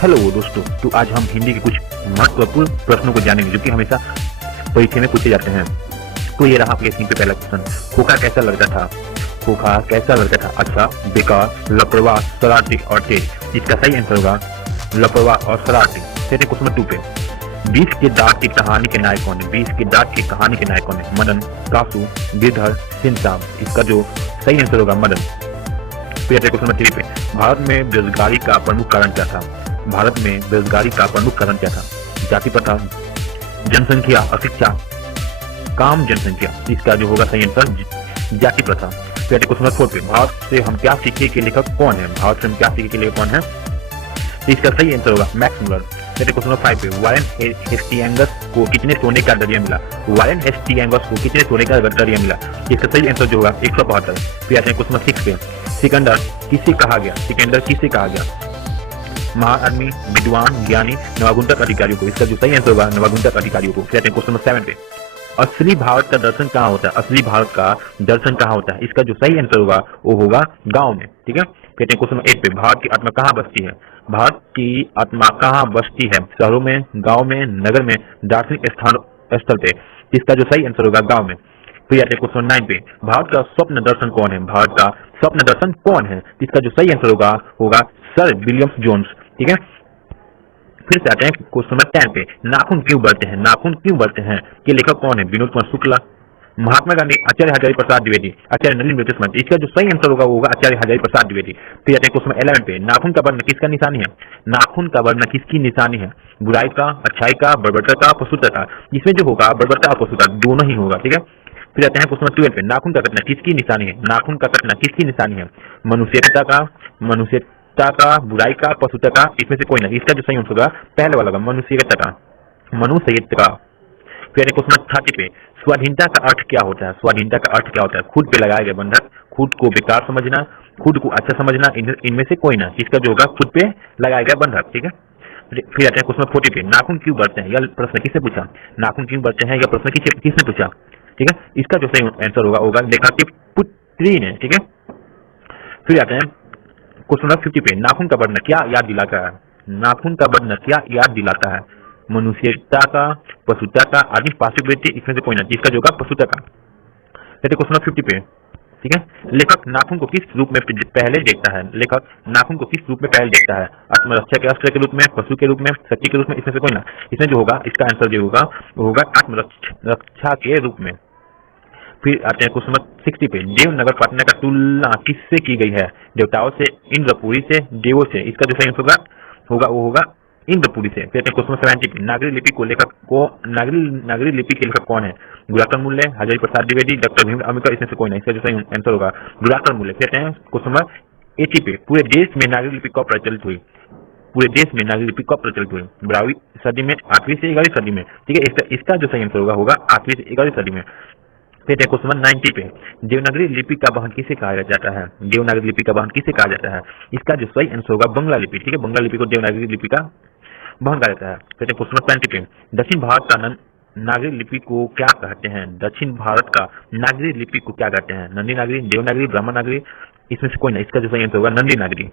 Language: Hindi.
हेलो दोस्तों, तो आज हम हिंदी के कुछ महत्वपूर्ण प्रश्नों को जानेंगे जो कि हमेशा परीक्षा में पूछे जाते हैं। तो ये रहा आपके स्क्रीन पे पहला क्वेश्चन। खोखा कैसा लगता था? खोखा कैसा लगता था? अच्छा, बेकार, लापरवाह, शरारती और तेज। इसका सही आंसर होगा लापरवाह और शरारती। चलिए क्वेश्चन नंबर 2 पे। 20 के दाग की कहानी के नायक कौन है? 20 के दाग की कहानी के नायक कौन है? मदन, कासू, गिरधर, सिंसाम। इसका जो सही आंसर होगा मदन। फिर क्वेश्चन नंबर 3 पे। भारत में बेरोजगारी का प्रमुख कारण क्या था? भारत में बेरोजगारी का प्रमुख कारण क्या था? जाति प्रथा, जनसंख्या, अशिक्षा, काम जनसंख्या। इसका जो होगा सही आंसर जाति प्रथा। फिर क्वेश्चन नंबर 4 पे। भारत से हम क्या सीखे के लेखक कौन है? भारत से हम क्या सीखे के लेखक कौन है? इसका सही आंसर होगा मैक्स मुलर। फिर क्वेश्चन नंबर 5 पे। वारेन हेस्टिंग्स को कितने सोने का दरिया मिला? वारेन हेस्टिंग्स को कितने सोने का दरिया मिला? इसका सही आंसर जो होगा 172। फिर आते हैं क्वेश्चन नंबर 6 पे। सिकंदर किसे कहा गया? सिकंदर किसे कहा गया? महान आदमी, विद्वान, ज्ञानी, नवागुंतक अधिकारियों को। इसका जो सही आंसर होगा नवागुंतक अधिकारियों को। फिर क्वेश्चन नंबर 7 पे। असली भारत का दर्शन कहाँ होता है? असली भारत का दर्शन कहाँ होता है? इसका जो सही आंसर होगा वो होगा गांव में। ठीक है। फिर क्वेश्चन नंबर 8 पे। भारत की आत्मा कहाँ बसती है? भारत की आत्मा कहाँ बसती है? शहरों में, गाँव में, नगर में, दार्शनिक स्थल पे। इसका जो सही आंसर होगा गाँव में। फिर आते हैं क्वेश्चन 9 पे। भारत का स्वप्न दर्शन कौन है? भारत का स्वप्न दर्शन कौन है? इसका जो सही आंसर होगा होगा सर विलियम जोन्स। ठीक है। फिर से आते हैं क्वेश्चन नंबर 10 पे। नाखून क्यों बढ़ते हैं? नाखून क्यों बढ़ते हैं के लेखक कौन है? विनोद कुमार शुक्ला, महात्मा गांधी, आचार्य हजारी प्रसाद द्विवेदी, आचार्य नलिन ब्रिटिशमंत। इसका जो सही आंसर होगा वो होगा आचार्य हजारी प्रसाद द्विवेदी। फिर आते हैं क्वेश्चन नंबर 11 पे। नाखून का वर्ण किसका निशानी है? नाखून का वर्ण किसकी निशानी है? बुराई का, अच्छाई का, बर्बरता का, पशुता का। इसमें जो होगा बर्बरता और पशुता दोनों ही होगा। ठीक है। फिर आते हैं क्वेश्चन नंबर 12 पे। नाखून का कटना किसकी निशानी है? नाखून का कटना किसकी निशानी है? मनुष्यता का, मनुष्यता का, बुराई का, पशुता का। इसमें से कोई नहीं। इसका जो सही आंसर होगा पहले वाला होगा मनुष्यता का, मनुष्यता का। फिर क्वेश्चन नंबर 30 पे। स्वाधीनता का अर्थ क्या होता है? स्वाधीनता का अर्थ क्या होता है? खुद पे लगाए गए बंधक, खुद को बेकार समझना, खुद को अच्छा समझना, इनमें से कोई ना। इसका जो होगा खुद पे लगाया गया बंधक। ठीक है। फिर आते हैं क्वेश्चन नंबर 40 पे। नाखून क्यों बढ़ते हैं? यह प्रश्न किसने पूछा? नाखून क्यों बढ़ते हैं यह प्रश्न किसने पूछा? ठीक है। इसका जो सही आंसर होगा होगा लेखक की पुत्री ने। ठीक है। फिर आते हैं क्वेश्चन नंबर 50 पे। नाखून का बढ़ना क्या याद दिलाता है? नाखून का बढ़ना क्या याद दिलाता है? मनुष्यता का, पशुता का, आदि पार्श्विक वृत्ति। इसमें से कोई ना। जिसका जो होगा पशुता का। कहते क्वेश्चन नंबर 50 पे। ठीक है। लेखक नाखून को किस रूप में पहले देखता है? लेखक नाखून को किस रूप में पहले देखता है? आत्मरक्षा के अस्त्र के रूप में, पशु के रूप में, शक्ति के रूप में। इसमें से कोई ना। इसमें जो होगा इसका आंसर जो होगा वो होगा आत्मरक्षा के रूप में। फिर आते हैं क्वेश्चन नंबर 60 पे। देवनगर पटना का तुलना किससे की गई है? देवताओं से, इंद्रपुरी से, देवों से। इसका जो सही आंसर होगा होगा वो होगा इंद्रपुरी से। फिर क्वेश्चन नंबर 70 पे। नागरी लिपि को लेखक को नागरी लिपि के लेखक कौन है? गुलाकर मूल्य, हजारी प्रसाद द्विवेदी, डॉक्टर भीम अम्बेडकर। इसमें से कोई नहीं। इसका जो सही आंसर होगा गुलाकर मूल्य। फिर आते हैं क्वेश्चन नंबर 80 पे। पूरे देश में नागरी लिपि कब प्रचलित हुई? पूरे देश में नागरी लिपि कब प्रचलित हुई? 12वीं सदी में, 8वीं से 11वीं सदी में। ठीक है। इसका जो सही आंसर होगा 8वीं से 11वीं सदी में। फिर क्वेश्चन नंबर 90 पे। देवनागरी लिपि का वहन किसे कहा जाता है? देवनागरी लिपि का वहन किसे कहा जाता है? इसका जो सही आंसर होगा बंगला लिपि। ठीक है। बंगला लिपि को देवनागरी लिपि का वहन कहा जाता है। फिर क्वेश्चन नंबर 95 पे। दक्षिण भारत का नागरी लिपि को क्या कहते हैं? दक्षिण भारत का नागरी लिपि को क्या कहते हैं? नंदी नागरी, देवनागरी, ब्राह्मण नागरी। इसमें से कोई नहीं। इसका जो सही आंसर होगा नंदी नागरी।